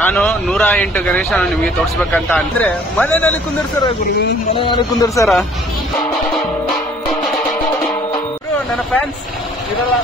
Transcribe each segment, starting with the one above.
ನಾನು 108 ಗಣೇಶನ ನಿಮಗೆ ತೋರಿಸ್ಬೇಕಂತ ಅಂದ್ರೆ ಮನೆಯಲ್ಲಿ ಕುಂದಿರ್ಸಾರ ಮನೆಯಲ್ಲಿ ಕುಂದಿರ್ಸಾರ ನನ್ನ ಫ್ಯಾನ್ಸ್ ಇರಲ್ಲ.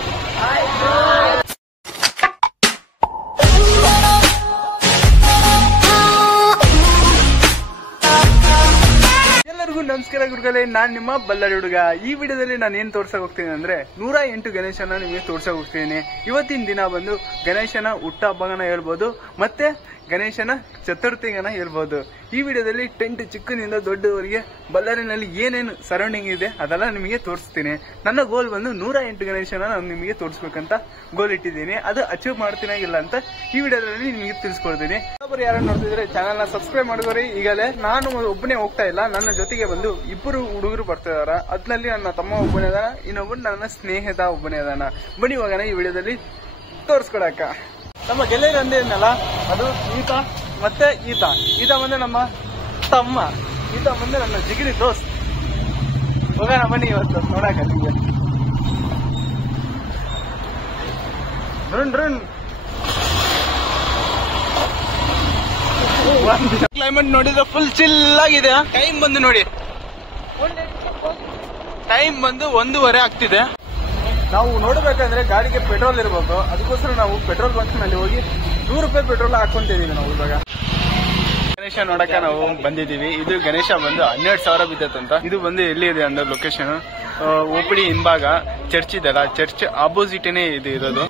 ಎಲ್ಲರಿಗೂ ನಮಸ್ಕಾರ ಗುರುಗಳೇ, ನಾನ್ ನಿಮ್ಮ ಬಳ್ಳಾರಿ ಹುಡುಗ. ಈ ವಿಡಿಯೋದಲ್ಲಿ ನಾನು ಏನ್ ತೋರ್ಸಕ್ ಹೋಗ್ತೀನಿ ಅಂದ್ರೆ 108 ಗಣೇಶನ ನಿಮಗೆ ತೋರ್ಸಕ್ ಹೋಗ್ತೀನಿ. ಇವತ್ತಿನ ದಿನ ಬಂದು ಗಣೇಶನ ಹುಟ್ಟ ಹಬ್ಬಗನ ಹೇಳ್ಬೋದು, ಮತ್ತೆ ಗಣೇಶನ ಚತುರ್ಥಿಗನ ಹೇಳ್ಬೋದು. ಈ ವಿಡಿಯೋದಲ್ಲಿ ಟೆಂಟ್ ಚಿಕ್ಕನಿಂದ ದೊಡ್ಡವರಿಗೆ ಬಳ್ಳಾರಿನಲ್ಲಿ ಏನೇನು ಸರೌಂಡಿಂಗ್ ಇದೆ ಅದೆಲ್ಲ ನಿಮಗೆ ತೋರಿಸ್ತೀನಿ. ನನ್ನ ಗೋಲ್ ಬಂದು 108 ಗಣೇಶನ ನಾನು ನಿಮಗೆ ತೋರಿಸ್ಬೇಕಂತ ಗೋಲ್ ಇಟ್ಟಿದ್ದೀನಿ. ಅದು ಅಚೀವ್ ಮಾಡ್ತೀನ ಇಲ್ಲ ಅಂತ ಈ ವಿಡಿಯೋದಲ್ಲಿ ನಿಮಗೆ ತಿಳಿಸ್ಕೊಡ್ತೀನಿ. ಒಬ್ಬರು ಯಾರು ನೋಡ್ತಿದ್ರೆ ಚಾನಲ್ ನ ಸಬ್ಸ್ಕ್ರೈಬ್ ಮಾಡ್ಕೋರಿ. ಈಗಲೇ ನಾನು ಒಬ್ಬನೇ ಹೋಗ್ತಾ ಇಲ್ಲ, ನನ್ನ ಜೊತೆಗೆ ಬಂದು ಇಬ್ಬರು ಹುಡುಗರು ಬರ್ತಿದಾರ. ಅದ್ರಲ್ಲಿ ನನ್ನ ತಮ್ಮ ಒಬ್ಬನೇ ಅದಾನ, ಇನ್ನೊಬ್ಬರು ನನ್ನ ಸ್ನೇಹಿತ ಒಬ್ಬನೇ ಅದಾನ. ಬನ್ನಿ ಇವಾಗ ಈ ವಿಡಿಯೋದಲ್ಲಿ ತೋರಿಸ್ಕೊಡಕ. ನಮ್ಮ ಗೆಳೆಯರು ಅಂದೇನಲ್ಲ, ಅದು ಈತ ಮತ್ತೆ ಈತ ಬಂದು ನಮ್ಮ ತಮ್ಮ, ಈತ ಬಂದು ನನ್ನ ಜಿಗಿರಿ ದೋಸ್ತ್. ಹೋಗೋಣ ಬನ್ನಿ ಇವತ್ತು ನೋಡಕ. ಕ್ಲೈಮೇಟ್ ನೋಡಿದ್ರೆ ಫುಲ್ ಚಿಲ್ ಆಗಿದೆ. ಟೈಮ್ ಬಂದು ನೋಡಿ, ಟೈಮ್ ಬಂದು 1:15 ಆಗ್ತಿದೆ. ನಾವು ನೋಡ್ಬೇಕಂದ್ರೆ ಗಾಡಿಗೆ ಪೆಟ್ರೋಲ್ ಇರಬೇಕು, ಅದಕ್ಕೋಸ್ಕರ ನಾವು ಪೆಟ್ರೋಲ್ ಬಂಕ್ ನಲ್ಲಿ ಹೋಗಿ 100 ರೂಪಾಯಿ ಪೆಟ್ರೋಲ್ ಹಾಕೊಂತಿದೀವಿ. ನಾವು ಇವಾಗ ಗಣೇಶ ನೋಡಕ ನಾವು ಬಂದಿದ್ದೀವಿ. ಇದು ಗಣೇಶ ಬಂದು 12,000 ಬಿದ್ದತ್ತಂತ. ಇದು ಬಂದು ಎಲ್ಲಿ ಇದೆ ಅಂದ್ರೆ ಲೊಕೇಶನ್ ಓಪಿಡಿ ಹಿಂಭಾಗ ಚರ್ಚ್ ಇದೆಲ್ಲ, ಚರ್ಚ್ ಆಪೋಸಿಟೇನೆ ಇದು ಇರೋದು.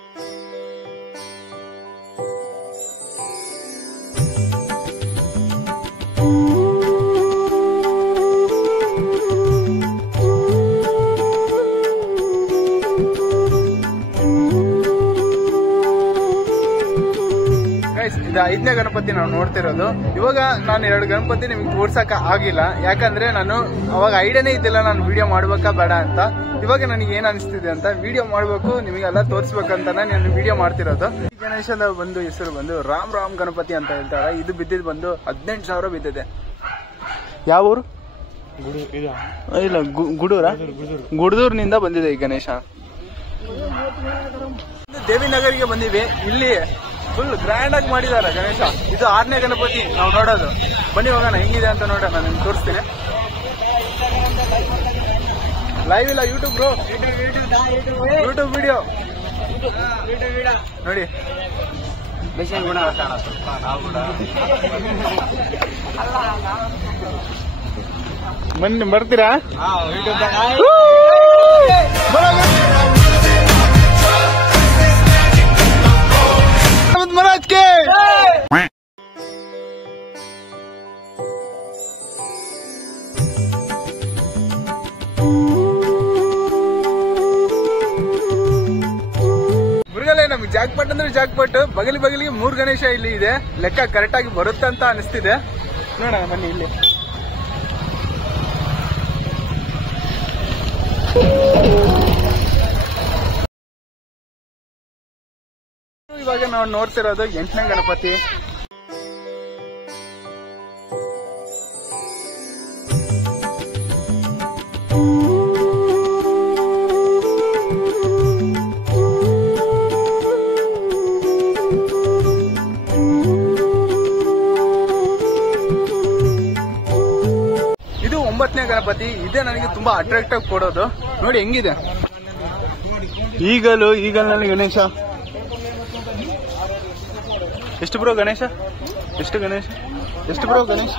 ಇದು 5ನೇ ಗಣಪತಿ ನಾವು ನೋಡ್ತಿರೋದು. ಇವಾಗ ನಾನು 2 ಗಣಪತಿ ನಿಮ್ಗೆ ತೋರ್ಸಕ ಆಗಿಲ್ಲ, ಯಾಕಂದ್ರೆ ನಾನು ಅವಾಗ ಐಡಿಯಾನೇ ಇದ್ದಿಲ್ಲ ನಾನು ವಿಡಿಯೋ ಮಾಡ್ಬೇಕಾ ಬೇಡ ಅಂತ. ಇವಾಗ ನನಗೆ ಏನ್ ಅನಿಸ್ತಿದೆ ಅಂತ ವಿಡಿಯೋ ಮಾಡ್ಬೇಕು, ನಿಮಗೆಲ್ಲ ತೋರಿಸ್ಬೇಕಂತ ನಾನು ವಿಡಿಯೋ ಮಾಡ್ತಿರೋದು. ಈ ಗಣೇಶನ ಬಂದು ಹೆಸರು ಬಂದು ರಾಮ್ ಗಣಪತಿ ಅಂತ ಹೇಳ್ತಾರೆ. ಇದು ಬಿದ್ದಿದ್ ಬಂದು 18,000 ಬಿದ್ದಿದೆ. ಯಾವ ಊರು? ಇಲ್ಲ, ಗುಡದೂರ್ನಿಂದ ಬಂದಿದೆ ಈ ಗಣೇಶ. ದೇವಿನಗರಿಗೆ ಬಂದಿವಿ. ಇಲ್ಲಿ ಫುಲ್ ಗ್ರ್ಯಾಂಡ್ ಆಗಿ ಮಾಡಿದಾರೆ ಗಣೇಶ. ಇದು 6ನೇ ಗಣಪತಿ ನಾವು ನೋಡೋದು. ಬನ್ನಿ ಹೋಗೋಣ ಹೆಂಗಿದೆ ಅಂತ ನೋಡೋಣ, ನಾನು ನಿಮ್ಗೆ ತೋರಿಸ್ತೀನಿ. ಲೈವ್ ಇಲ್ಲ, ಯೂಟ್ಯೂಬ್ ಬ್ರೋ, ಯೂಟ್ಯೂಬ್ ವಿಡಿಯೋ ನೋಡಿ. ಬನ್ನಿ, ಬರ್ತೀರಾ? महाराज के ಮುರುಗಲೇ, ನಮ್ಗೆ ಜಾಕ್ಪಾಟ್ ಅಂದ್ರೆ ಜಾಕ್ಪಾಟ್. ಬಗಲಿಗೆ 3 ಗಣೇಶ ಇಲ್ಲಿ ಇದೆ. ಲೆಕ್ಕ ಕರೆಕ್ಟ್ ಆಗಿ ಬರುತ್ತೆ ಅಂತ ಅನಿಸ್ತಿದೆ. ನೋಡೋಣ ಬನ್ನಿ. ಇಲ್ಲಿ ಇವಾಗ ನಾವು ನೋಡ್ತಿರೋದು 8ನೇ ಗಣಪತಿ. ಇದು 9ನೇ ಗಣಪತಿ. ಇದೇ ನನಗೆ ತುಂಬಾ ಅಟ್ರಾಕ್ಟ್ ಆಗಿ ಕೊಡೋದು. ನೋಡಿ ಹೆಂಗಿದೆ. ಈಗಲ್ನಲ್ಲಿ ಗಣೇಶ ಎಷ್ಟು ಬ್ರೋ ಗಣೇಶ? ಎಷ್ಟು ಬ್ರೋ ಗಣೇಶ?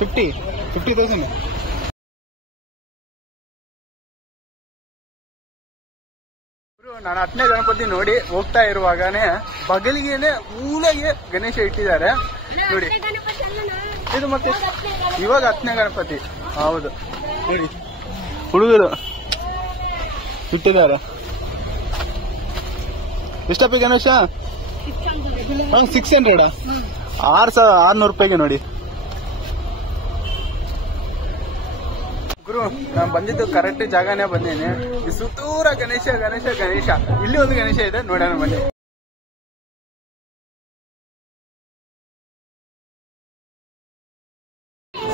50,000. ನಾನು 10ನೇ ಗಣಪತಿ ನೋಡಿ ಹೋಗ್ತಾ ಇರುವಾಗನೇ ಬಗಲಿಗೆನೆ ಮೂಲೆಗೆ ಗಣೇಶ ಇಟ್ಟಿದ್ದಾರೆ ನೋಡಿ. ಇದು ಮತ್ತೆ ಇವಾಗ 10ನೇ ಗಣಪತಿ. ಹೌದು ನೋಡಿ, ಹುಡುಗರು ಇಟ್ಟಿದ್ದಾರೆ. ಎಷ್ಟಪ್ಪ ಗಣೇಶ? 600, 6,600 ರೂಪಾಯಿಗೆ ನೋಡಿ. ಗುರು, ನಾನು ಬಂದಿದ್ದು ಕರೆಕ್ಟ್ ಜಾಗನೇ ಬಂದೇನೆ. ಸುತ್ತೂರ ಗಣೇಶ. ಇಲ್ಲಿ ಒಂದು ಗಣೇಶ ಇದೆ, ನೋಡೋಣ ಬನ್ನಿ.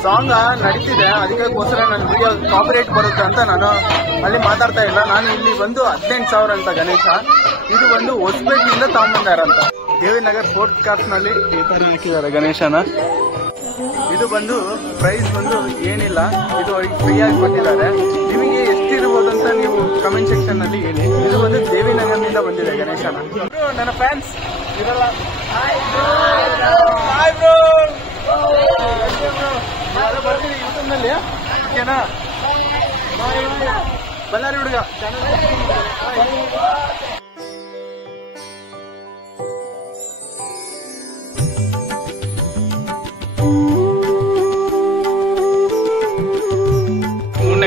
ಸಾಂಗ್ ನಡೀತಿದೆ, ಅದಕ್ಕೋಸ್ಕರ ನನ್ನ ವಿಡಿಯೋ ಕಾಪಿರೈಟ್ ಬರುತ್ತೆ ಅಂತ ನಾನು ಅಲ್ಲಿ ಮಾತಾಡ್ತಾ ಇಲ್ಲ. ನಾನು ಇಲ್ಲಿ ಬಂದು 18,000 ಅಂತ ಗಣೇಶ. ಇದು ಬಂದು ಹೊಸಪೇಟೆಯಿಂದ ತಗೊಂಬಂದಾರಂತ. ದೇವಿನಗರ್ 4th ಕ್ರಾಸ್ ನಲ್ಲಿ ಈ ತರ ಹಾಕಿದ್ದಾರೆ ಗಣೇಶನ. ಇದು ಬಂದು ಪ್ರೈಸ್ ಬಂದು ಏನಿಲ್ಲ, ಇದು ಫ್ರೀಯಾಗಿ ಕೊಟ್ಟಿದ್ದಾರೆ. ನಿಮಗೆ ಎಷ್ಟಿರ್ಬೋದು ಅಂತ ನೀವು ಕಮೆಂಟ್ ಸೆಕ್ಷನ್ ನಲ್ಲಿ ಹೇಳಿ. ಇದು ಬಂದು ದೇವಿನಗರ್ನಿಂದ ಬಂದಿದೆ ಗಣೇಶನ. ನನ್ನ ಫ್ಯಾನ್ಸ್ ಇರಲ್ಲ, ಬರ್ತೀನಿ ಯೂಟ್ಯೂಬ್ ನಲ್ಲಿ, ಓಕೆನಾ? ಬಳ್ಳಾರಿ ಹುಡುಗ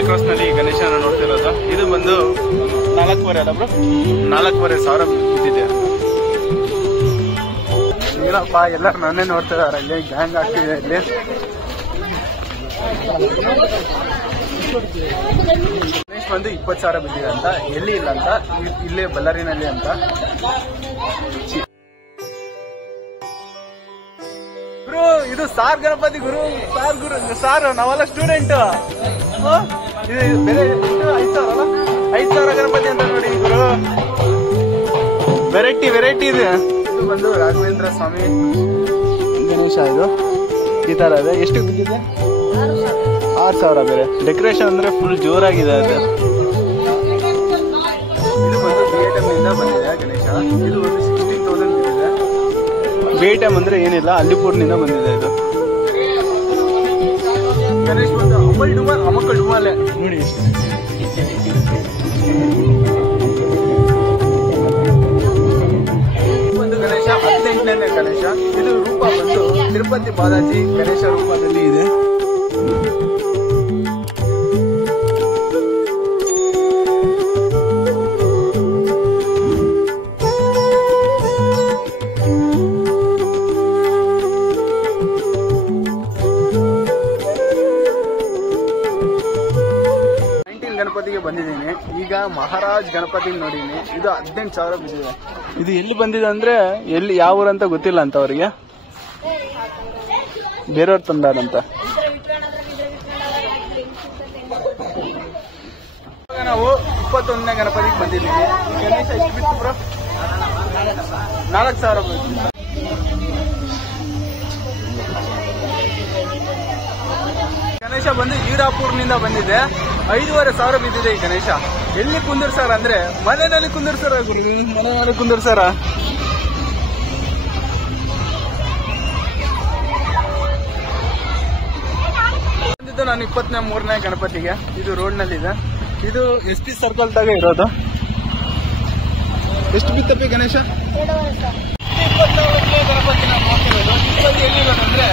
ಕ್ರಾಸ್ ನಲ್ಲಿ ಗಣೇಶನ ನೋಡ್ತಿರೋದು. ಇದು ಬಂದು 4,500 ಅಲ್ಲ ಬ್ರೋ, 4,500 ಬಿದ್ದಿದೆ. ಏನಪ್ಪ ಎಲ್ಲರೂ ನನ್ನೇ ನೋಡ್ತಿದಾರೆ, ಇಲ್ಲಿ ಗ್ಯಾಂಗ್ ಆಗ್ತಿದೆ. ಇಲ್ಲಿ ಗಣೇಶ್ ಬಂದು 20,000 ಬಿದ್ದಿದೆ ಅಂತ. ಎಲ್ಲಿ ಇಲ್ಲ ಅಂತ, ಇಲ್ಲೇ ಬಳ್ಳಾರಿನಲ್ಲಿ ಅಂತ. ಗುರು ಇದು ಸಾರ್ ಗಣಪತಿ ಗುರು, ಸಾರ್ ನಾವೆಲ್ಲ ಸ್ಟೂಡೆಂಟ್. ಇದು ಬೆಲೆ 5,000 ಅಲ್ಲ, 5,000 ಗಣಪತಿ ಅಂತ ನೋಡಿ ಗುರು. ವೆರೈಟಿ ಇದೆ. ಇದು ಬಂದು ರಾಘವೇಂದ್ರ ಸ್ವಾಮಿ ಗಣೇಶ. ಇದು ಈ ತರ ಇದೆ. ಎಷ್ಟು ಬಿದ್ದಿದೆ? 6,000 ಬೇರೆ. ಡೆಕೋರೇಷನ್ ಅಂದ್ರೆ ಫುಲ್ ಜೋರಾಗಿದೆ ಅದು. ಇದು ಬಂದು BATM ಇಂದ ಬಂದಿದೆ ಗಣೇಶ. ಇದು ಒಂದು 16,000 ಬಿದ್ದಿದೆ. BATM ಅಂದ್ರೆ ಏನಿಲ್ಲ, ಅಲ್ಲಿಪುರ್ನಿಂದ ಬಂದಿದೆ ಇದು ಗಣೇಶ್. ಬಂದು ಅಮಕ್ಕಲ್ ಡುಮಾಲೆ ನೋಡಿ. ಒಂದು ಗಣೇಶ 18ನೇ ಗಣೇಶ. ಇದು ರೂಪ ಬಂದು ತಿರುಪತಿ ಬಾಲಾಜಿ ಗಣೇಶ ರೂಪದಲ್ಲಿ ಇದೆ. ಗಣಪತಿಗೆ ಬಂದಿದ್ದೀನಿ. ಈಗ ಮಹಾರಾಜ್ ಗಣಪತಿ ನೋಡಿನಿ. ಇದು 18,000 ಬಿದ್ದಿದೆ. ಇದು ಎಲ್ಲಿ ಬಂದಿದೆ ಅಂದ್ರೆ ಎಲ್ಲಿ ಯಾವ ಊರಂತ ಗೊತ್ತಿಲ್ಲ ಅಂತ ಅವರಿಗೆ, ಬೇರೆಯವ್ರು ತಂದಾರಂತ. ನಾವು 21ನೇ ಗಣಪತಿಗೆ ಬಂದಿದ್ದೀವಿ. ಗಣೇಶ ಎಷ್ಟು ಬಿತ್ತು ಬ್ರೋ? 4,000 ಬಿತ್ತು. ಗಣೇಶ ಬಂದು ಈರಾಪುರ್ನಿಂದ ಬಂದಿದೆ. 5,500 ಬಿದ್ದಿದೆ ಈ ಗಣೇಶ. ಎಲ್ಲಿ ಕುಂದಿರ್ಸಾರ ಅಂದ್ರೆ ಮನೆಯಲ್ಲಿ ಕುಂದಿರ್ಸಾರ ಗುರು, ಮನೆಯಲ್ಲಿ ಕುಂದಿರ್ಸಾರ. ಬಂದಿದ್ದು ನಾನು 23ನೇ ಗಣಪತಿಗೆ. ಇದು ರೋಡ್ ನಲ್ಲಿ ಇದೆ. ಇದು SP ಸರ್ಕಲ್ ತಾಗ ಇರೋದು. ಎಷ್ಟು ಬಿತ್ತಪ್ಪಿ ಗಣೇಶ? 24ನೇ ಗಣಪತಿ ನಾವು ನೋಡ್ತಿರೋದು. ಎಲ್ಲಿರೋದಂದ್ರೆ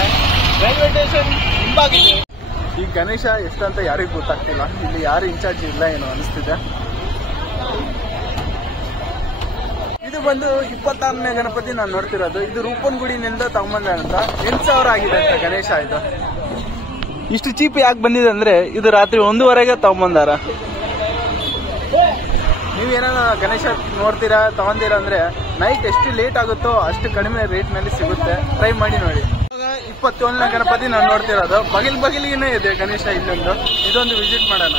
ರೈಲ್ವೆ ಸ್ಟೇಷನ್ ಹಿಂಭಾಗಿದೆ. ಈ ಗಣೇಶ ಎಷ್ಟಂತ ಯಾರಿಗೂ ಗೊತ್ತಾಗ್ತಿಲ್ಲ. ಇಲ್ಲಿ ಯಾರು ಇನ್ಚಾರ್ಜ್ ಇಲ್ಲ ಏನೋ ಅನಿಸ್ತಿದೆ. ಇದು ಬಂದು 26ನೇ ಗಣಪತಿ ನಾನು ನೋಡ್ತಿರೋದು. ಇದು ರೂಪನಗುಡಿನಿಂದ ತಗೊಂಬಂದ ಅಂತ. 8,000 ಆಗಿದೆ ಅಂತ ಗಣೇಶ. ಇದು ಇಷ್ಟು ಚೀಪ್ ಯಾಕೆ ಬಂದಿದೆ ಅಂದ್ರೆ ಇದು ರಾತ್ರಿ 1:15ಗೆ ತಗೊಂಬಂದಾರ. ನೀವೇನಾರ ಗಣೇಶ ನೋಡ್ತೀರಾ ತಗೊಂತೀರಾ ಅಂದ್ರೆ ನೈಟ್ ಎಷ್ಟು ಲೇಟ್ ಆಗುತ್ತೋ ಅಷ್ಟು ಕಡಿಮೆ ರೇಟ್ ನಲ್ಲಿ ಸಿಗುತ್ತೆ. ಟ್ರೈ ಮಾಡಿ ನೋಡಿ. 27ನೇ ಗಣಪತಿ ನಾನು ನೋಡ್ತಿರೋದು. ಬಗಿಲಿಗೇನೆ ಇದೆ ಗಣೇಶ. ಇಲ್ಲೊಂದು ಇದೊಂದು ವಿಸಿಟ್ ಮಾಡೋಣ.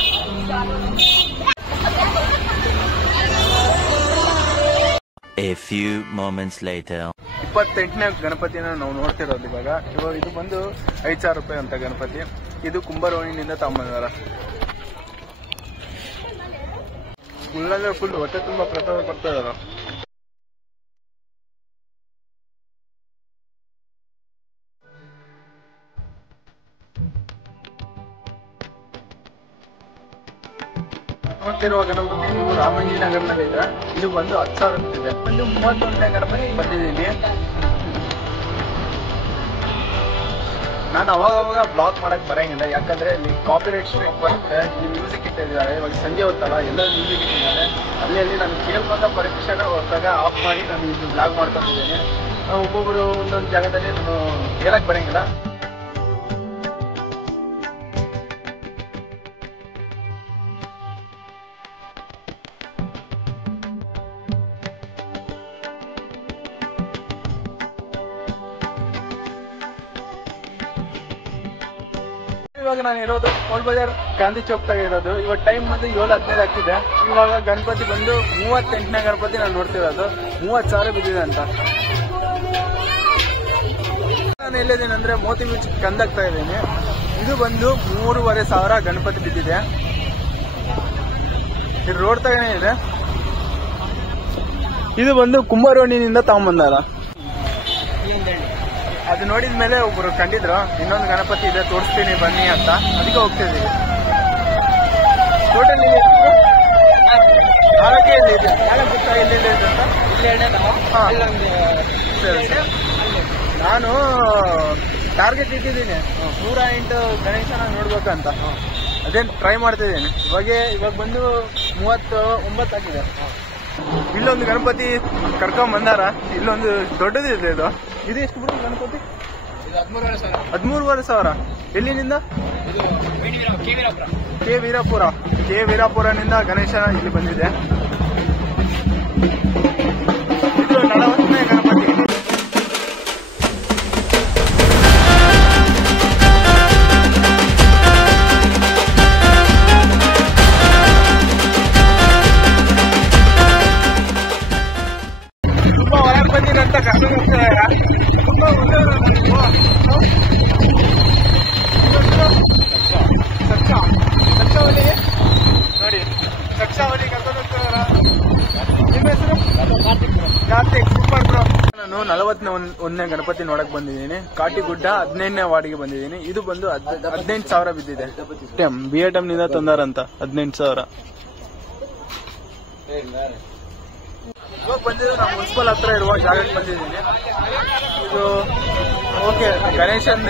A few moments later. 28ನೇ ಗಣಪತಿನ ನಾವು ನೋಡ್ತಿರೋದು ಇವಾಗ. ಇದು ಬಂದು 5,000 ರೂಪಾಯಿ ಅಂತ ಗಣಪತಿ. ಇದು ಕುಂಬಾರೋಣಿನಿಂದ ತಗೊಂಬಂದಾರ. ಫುಲ್ ಹೊಟ್ಟೆ ತುಂಬಾ ಪ್ರಸಾದ ಕೊಡ್ತಾ ಇದಾರ. ನೋಡ್ತಿರುವ ಗಣಪತಿ ನೀವು ರಾಮಂಜಿನಗರ್ನಲ್ಲಿ ಇದೆ. ಇದು ಬಂದು 10,000 ಇದೆ. ಒಂದು 31ನೇ ಗಣಪತಿ ಬಂದಿದ್ದೀನಿ. ನಾನು ಅವಾಗ ಬ್ಲಾಗ್ ಮಾಡಕ್ ಬರಂಗಿಲ್ಲ, ಯಾಕಂದ್ರೆ ಇಲ್ಲಿ ಕಾಪಿರೈಟ್ ಸ್ಟ್ರೈಕ್ ಬರುತ್ತೆ. ಇಲ್ಲಿ ಮ್ಯೂಸಿಕ್ ಇಟ್ಟಿದ್ದಾರೆ. ಇವಾಗ ಸಂಜೆ ಹೊತ್ತಲ್ಲ, ಎಲ್ಲ ಮ್ಯೂಸಿಕ್ ಇಟ್ಟಿದ್ದಾರೆ. ಅಲ್ಲಿ ನಾನು ಕೇಳ್ಕೊಂಡ ಪರ್ಮಿಷನ್ ಹೊತ್ತಾಗ ಆಫ್ ಮಾಡಿ ನಾನು ಇಲ್ಲಿ ಬ್ಲಾಗ್ ಮಾಡ್ಕೊಂಡಿದ್ದೇನೆ. ಒಬ್ಬೊಬ್ರು ಒಂದೊಂದು ಜಾಗದಲ್ಲಿ ನಾನು ಹೇಳಕ್ ಬರಂಗಿಲ್ಲ. ಇವಾಗ ನಾನು ಇರೋದು ಓಲ್ಡ್ ಬಜಾರ್ ಗಾಂಧಿ ಚೌಕ್ ತಾಗ ಇರೋದು. ಇವಾಗ ಟೈಮ್ ಬಂದು 7:15 ಆಗ್ತಿದೆ. ಇವಾಗ ಗಣಪತಿ ಬಂದು 38ನೇ ಗಣಪತಿ ನಾನು ನೋಡ್ತಿರೋದು. 30,000 ಬಿದ್ದಿದೆ ಅಂತ. ನಾನು ಎಲ್ಲಿದ್ದೀನಿ ಅಂದ್ರೆ ಮೋತಿ ಬೀಚ್ ಕಂದಾಗ್ತಾ ಇದ್ದೀನಿ. ಇದು ಬಂದು 3,500 ಗಣಪತಿ ಬಿದ್ದಿದೆ. ಇದು ರೋಡ್ ತಗನೇ ಇದೆ. ಇದು ಬಂದು ಕುಂಬಾರೋಣಿನಿಂದ ತಗೊಂಬಂದಾರ. ಅದು ನೋಡಿದ್ಮೇಲೆ ಒಬ್ರು ಕಂಡಿದ್ರು ಇನ್ನೊಂದು ಗಣಪತಿ ಇದೆ ತೋರಿಸ್ತೀನಿ ಬನ್ನಿ ಅಂತ, ಅದಕ್ಕೆ ಹೋಗ್ತಿದ್ದೀವಿ. ಟೋಟಲ್ ನಾಲ್ಕೇ ಇದೆ. ನಾಲ್ಕು ಗೊತ್ತಾ ಎಲ್ಲಿದೆ ಅಂತ? ನಾನು ಟಾರ್ಗೆಟ್ ಇಟ್ಟಿದ್ದೀನಿ 108 ಗಣೇಶನ ನೋಡ್ಬೇಕಂತ. ಅದೇನು ಟ್ರೈ ಮಾಡ್ತಿದ್ದೀನಿ. ಇವಾಗ ಬಂದು 39 ಆಗಿದೆ. ಇಲ್ಲೊಂದು ಗಣಪತಿ ಕರ್ಕೊಂಡ್ ಬಂದಾರ. ಇಲ್ಲೊಂದು ದೊಡ್ಡದಿದೆ. ಇದು ಎಷ್ಟು ಬಿಡುತ್ತೆ ಗಣಪತಿ? 13,500. ಎಲ್ಲಿನಿಂದ? ಕೆ ವೀರಾಪುರನಿಂದ ಗಣೇಶನ ಇಲ್ಲಿ ಬಂದಿದೆ. ಇದು 40ನೇ ಗಣಪತಿ. ತುಂಬಾ ಹೊರಗೆ ಬಂದಿರಂತ ನೋಡಿ ಕಕ್ಷಾವಳಿ ಕರ್ಕೊಂಡು ಹೋಗ್ತಾರ. ನಿಮ್ಮ ಹೆಸರು? ಕಾರ್ತಿಕ್. Super bro. ನಾನು 41ನೇ ಗಣಪತಿ ನೋಡಕ್ ಬಂದಿದ್ದೀನಿ. ಕಾಟಿಗುಡ್ಡ 15ನೇ ವಾರ್ಡ್ಗೆ ಬಂದಿದ್ದೀನಿ. ಇದು ಬಂದು 18,000 ಬಿದ್ದಿದೆ. BATM ನಿಂದ ತಂದಾರಂತ 18,000. ಇವಾಗ ಬಂದಿದ್ದು ನಾವು ಮುನ್ಸಿಪಲ್ ಹತ್ರ ಇರುವ ಜಾಗಕ್ಕೆ ಬಂದಿದ್ದೀನಿ. ಇದು ಓಕೆ ಗಣೇಶನ್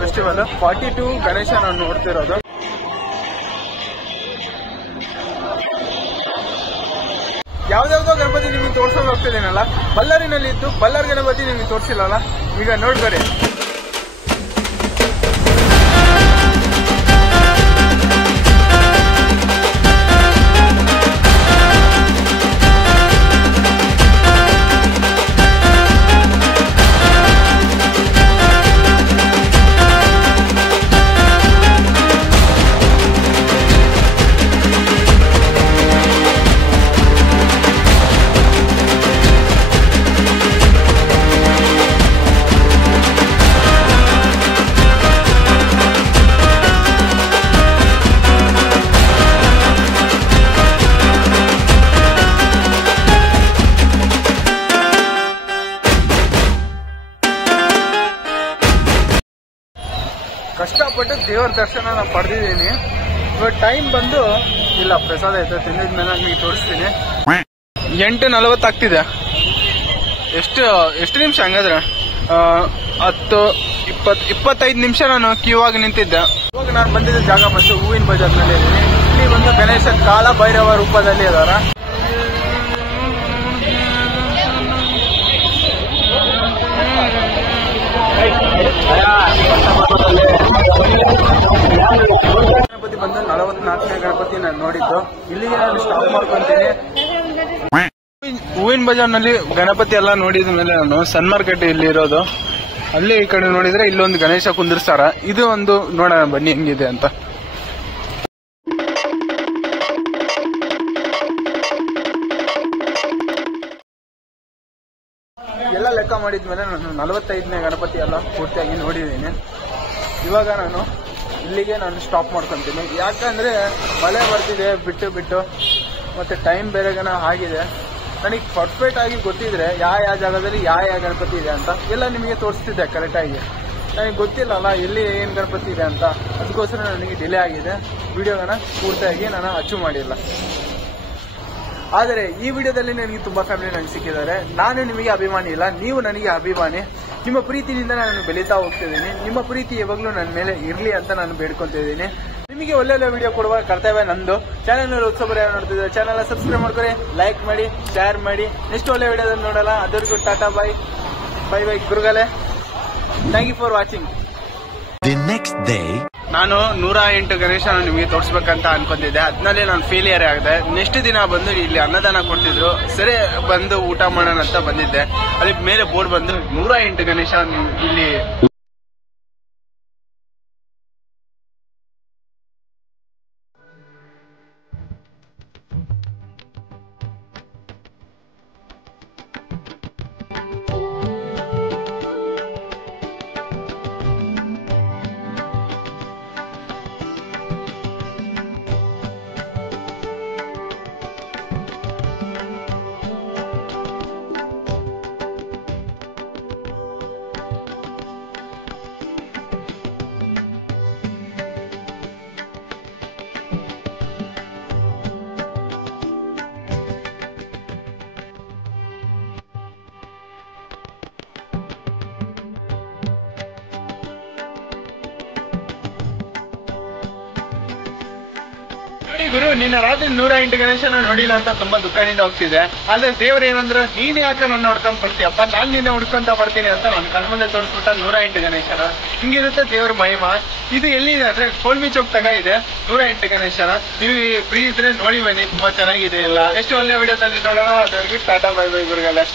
ಫೆಸ್ಟಿವಲ್ 42 ಗಣೇಶ ನಾನು ನೋಡ್ತಿರೋದು. ಯಾವ್ದಾವ್ದೋ ಗಣಪತಿ ನಿಮಗೆ ತೋರ್ಸೋದು ಹೋಗ್ತಿದ್ದೀನಲ್ಲ, ಬಳ್ಳಾರಿನಲ್ಲಿ ಇದ್ದು ಬಳ್ಳಾರಿ ಗಣಪತಿ ನಿಮಗೆ ತೋರಿಸಿಲ್ಲಲ್ಲ, ಈಗ ನೋಡ್ಬರಿ. ಕಷ್ಟಪಟ್ಟು ದೇವರ ದರ್ಶನ ನಾನು ಪಡೆದಿದ್ದೀನಿ. ಇವಾಗ ಟೈಮ್ ಬಂದು ಇಲ್ಲ ಪ್ರಸಾದ ಐತೆ ತಿಂದಿದ್ಮೇಲೆ ನಿಮಗೆ ತೋರಿಸ್ತೀನಿ. 8:40 ಆಗ್ತಿದೆ. ಎಷ್ಟು ನಿಮಿಷ ಹಂಗಾದ್ರೆ 10-25 ನಿಮಿಷ ನಾನು ಕ್ಯೂ ಆಗಿ ನಿಂತಿದ್ದೆ. ಇವಾಗ ನಾನು ಬಂದಿದ್ದ ಜಾಗ ಬಂದು ಹೂವಿನ ಬಜಾರ್ನಲ್ಲಿ ಇದ್ದೀನಿ. ಇಲ್ಲಿ ಒಂದು ಗಣೇಶನ್ ಕಾಲ ಭೈರವ ರೂಪದಲ್ಲಿ ಇದಾರ. ಗಣಪತಿ ಬಂದು 44ನೇ ಗಣಪತಿ ನಾನು ನೋಡಿದ್ದು. ಇಲ್ಲಿಗೆ ನಾನು ಸ್ಟಾಪ್ ಮಾಡ್ಕೊಂತೀನಿ. ಹೂವಿನ ಬಜಾರ್ನಲ್ಲಿ ಗಣಪತಿ ಎಲ್ಲ ನೋಡಿದ ಮೇಲೆ ನಾನು ಸನ್ ಮಾರ್ಕೆಟ್ ಇಲ್ಲಿ ಇರೋದು. ಅಲ್ಲಿ ಈ ಕಡೆ ನೋಡಿದ್ರೆ ಇಲ್ಲೊಂದು ಗಣೇಶ ಕುಂದಿರ್ಸಾರ. ಇದು ಒಂದು ನೋಡೋಣ ಬನ್ನಿ ಹೆಂಗಿದೆ ಅಂತ. ಎಲ್ಲ ಲೆಕ್ಕ ಮಾಡಿದ್ಮೇಲೆ ನಾನು 45ನೇ ಗಣಪತಿ ಎಲ್ಲ ಪೂರ್ತಿಯಾಗಿ ನೋಡಿದ್ದೀನಿ. ಇವಾಗ ನಾನು ಇಲ್ಲಿಗೆ ನಾನು ಸ್ಟಾಪ್ ಮಾಡ್ಕೊಂತೀನಿ. ಯಾಕಂದ್ರೆ ಮಳೆ ಬರ್ತಿದೆ ಬಿಟ್ಟು ಮತ್ತೆ ಟೈಮ್ ಬೇರೆಗನ ಆಗಿದೆ. ನನಗೆ ಪರ್ಫೆಕ್ಟ್ ಆಗಿ ಗೊತ್ತಿದ್ರೆ ಯಾವ ಜಾಗದಲ್ಲಿ ಯಾವ ಗಣಪತಿ ಇದೆ ಅಂತ ಎಲ್ಲ ನಿಮಗೆ ತೋರಿಸ್ತಿದ್ದೆ ಕರೆಕ್ಟಾಗಿ. ನನಗೆ ಗೊತ್ತಿಲ್ಲಲ್ಲ ಎಲ್ಲಿ ಏನು ಗಣಪತಿ ಇದೆ ಅಂತ, ಅದಕ್ಕೋಸ್ಕರ ನನಗೆ ಡಿಲೇ ಆಗಿದೆ. ವಿಡಿಯೋಗನ ಪೂರ್ತಿಯಾಗಿ ನಾನು ಅಚೀವ್ ಮಾಡಿಲ್ಲ. ಆದರೆ ಈ ವಿಡಿಯೋದಲ್ಲಿ ನನಗೆ ತುಂಬಾ ಫ್ಯಾಮಿಲಿ ನನಗೆ ಸಿಕ್ಕಿದ್ದಾರೆ. ನಾನು ನಿಮಗೆ ಅಭಿಮಾನಿ ಇಲ್ಲ, ನೀವು ನನಗೆ ಅಭಿಮಾನಿ. ನಿಮ್ಮ ಪ್ರೀತಿಯಿಂದ ನಾನು ಬೆಳೀತಾ ಹೋಗ್ತಿದ್ದೀನಿ. ನಿಮ್ಮ ಪ್ರೀತಿ ಯಾವಾಗಲೂ ನನ್ನ ಮೇಲೆ ಇರಲಿ ಅಂತ ನಾನು ಬೇಡ್ಕೊತಿದ್ದೀನಿ. ನಿಮಗೆ ಒಳ್ಳೊಳ್ಳೆ ವಿಡಿಯೋ ಕೊಡುವ ಕರ್ತವ್ಯ ನಂದು. ಚಾನಲ್ ಹೊಸಬರು ಯಾರು ನೋಡ್ತಿದ್ದಾರೆ ಚಾನಲ್ ಸಬ್ಸ್ಕ್ರೈಬ್ ಮಾಡ್ಕೊರಿ, ಲೈಕ್ ಮಾಡಿ, ಶೇರ್ ಮಾಡಿ. ನೆಕ್ಸ್ಟ್ ಒಳ್ಳೆ ವಿಡಿಯೋದಲ್ಲಿ ನೋಡಲ್ಲ. ಅದರಿಗೂ ಟಾಟಾ ಬೈ ಗುರುಗಳೇ. Thank you for watching. The next day. ನಾನು 108 ಗಣೇಶನ ನಿಮಗೆ ತೋರಿಸ್ಬೇಕಂತ ಅನ್ಕೊಂತಿದ್ದೆ. ಅದ್ನಲ್ಲೇ ನಾನು ಫೇಲಿಯರ್ ಆಗಿದೆ. ನೆಕ್ಸ್ಟ್ ದಿನ ಬಂದು ಇಲ್ಲಿ ಅನ್ನದಾನ ಕೊಡ್ತಿದ್ರು. ಸರಿ ಬಂದು ಊಟ ಮಾಡೋಣ ಅಂತ ಬಂದಿದ್ದೆ. ಅದಕ್ಕೆ ಮೇಲೆ ಬೋರ್ಡ್ ಬಂದು 108 ಗಣೇಶ ಇಲ್ಲಿ ನೋಡಿ ಗುರು, ನಿನ್ನ ರಾತ್ರಿ 108 ಗಣೇಶನ ನೋಡಿಲ್ಲ ಅಂತ ತುಂಬಾ ದುಃಖದಿಂದ ಹೋಗ್ತಿದೆ. ಆದ್ರೆ ದೇವ್ರ ಏನಂದ್ರೆ, ನೀನ್ ಯಾಕೆ ನನ್ನ ನೋಡ್ಕೊಂಡ್ ಬರ್ತೀಯಪ್ಪ, ನಾನ್ ನಿನ್ನೆ ಹುಡ್ಕೊಂತ ಬರ್ತೀನಿ ಅಂತ ನನ್ ಕಣ್ಮುಂದೆ ತೋರಿಸ್ಬಿಟ್ಟ 108 ಗಣೇಶನ. ಹಿಂಗಿರುತ್ತೆ ದೇವ್ರ ಮಹಿಮ. ಇದು ಎಲ್ಲಿದೆ ಅಂದ್ರೆ ಕೋಲ್ಮಿ ಚೌಕ್ ತಗ ಇದೆ 108 ಗಣೇಶನ. ನೀವು ಫ್ರೀ ಇದ್ರೆ ನೋಡಿ ಬನ್ನಿ, ತುಂಬಾ ಚೆನ್ನಾಗಿದೆ ಎಲ್ಲ. ಎಷ್ಟು ಒಳ್ಳೆ ವಿಡಿಯೋದಲ್ಲಿ ನೋಡೋಣ. ಅದ್ರಿಗೆ ಟಾಟಾ ಬೈ ಬೈ ಗುರುಗಳೇ.